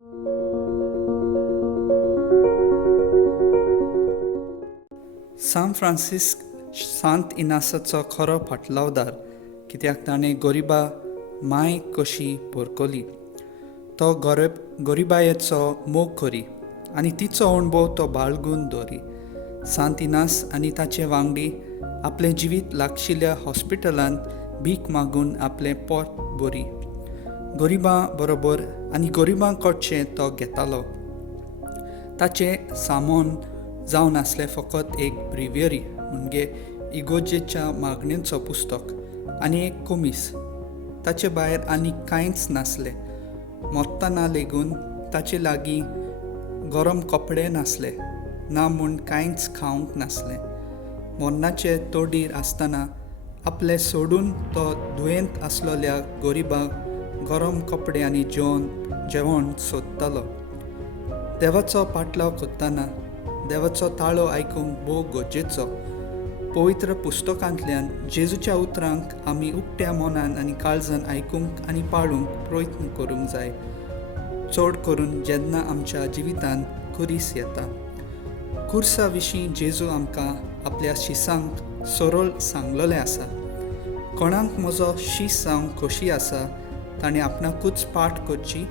San फ्रांसिस्क सांत इनासाचो खरो फाटलावदार, कित्याक ताणें गोरिबा माय कशी पोरकोली. तो गोरिबायेचो मोग करी आनी तिचो अणभव तो बाळगून दवरी. सांत इनास आनी ताचे वांगडी आपलें जिवीत लागशिल्ल्या हॉस्पिटलांत भीक मागून आपलें पोट भरी. गोरिबां बरोबर आनी गोरिबां कडचें तो घेतालो. ताचें सामोन जावन आसलें फकत एक ब्रिव्यरी म्हणजे इगोजेच्या मागण्यांचो पुस्तक आनी एक कोमीस. ताचे भायर आनी कांयच नासलें. मोत्ताना लेगून ताचे लागीं गरम कपडे नासले, ना म्हूण कांयच खावंक नासलें. मरणाचे तोडीर आसतना आपले सोडून तो दुयेंत आसलोल्या गोरिबाक गरम कपडे आनी जेवण सोदतालो. देवाचो पाटलाव करतना देवाचो ताळो आयकूंक भोव गरजेचो. पवित्र पुस्तकांतल्यान जेजूच्या उतरांक आमी उक्त्या मनान आनी काळजान आयकूंक आनी पाळूंक प्रयत्न करूंक जाय, चड करून जेन्ना आमच्या जिवितांत खुरीस येता. खुर्सा विशीं जेजू आमकां आपल्या शिसांक सरळ सांगलेलें आसा. कोणाक म्हजो शीस जावंक खोशी आसा ताणें आपणाकूच पाट करची,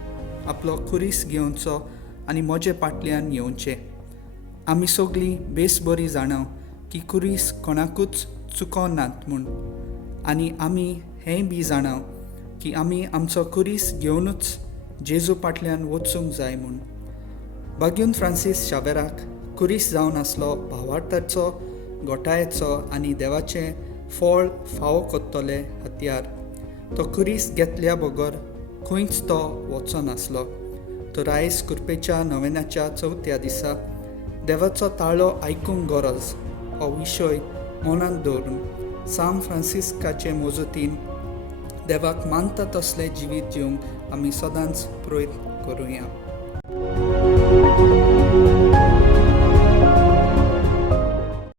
आपलो खुरीस घेवचो आनी म्हजे फाटल्यान येवचें. आमी सगळीं बेस बरी जाणां की खुरीस कोणाकूच चुकोनात म्हूण, आनी आमी हेंय बी जाणां की आमी आमचो खुरीस घेवनूच जेजू फाटल्यान वचूंक जाय म्हूण. बाग्यून फ्रांसीस शावेराक खुरीस जावन आसलो भावार्थाचो, गोठायेचो आनी देवाचें फळ फावो कोत्तोलें हत्यार. तो खुरीस घेतल्या बगर खंयच तो वचो नासलो. तर आयज कुरपेच्या नोवेनाच्या 4थ्या दिसा देवाचो ताळो आयकूंक गरज हो विशय मनांत दवरून सान फ्रांसिस्काचे मोजतीन देवाक मानता तसलें जिवीत जिवंक आमी सदांच प्रयत्न करुया.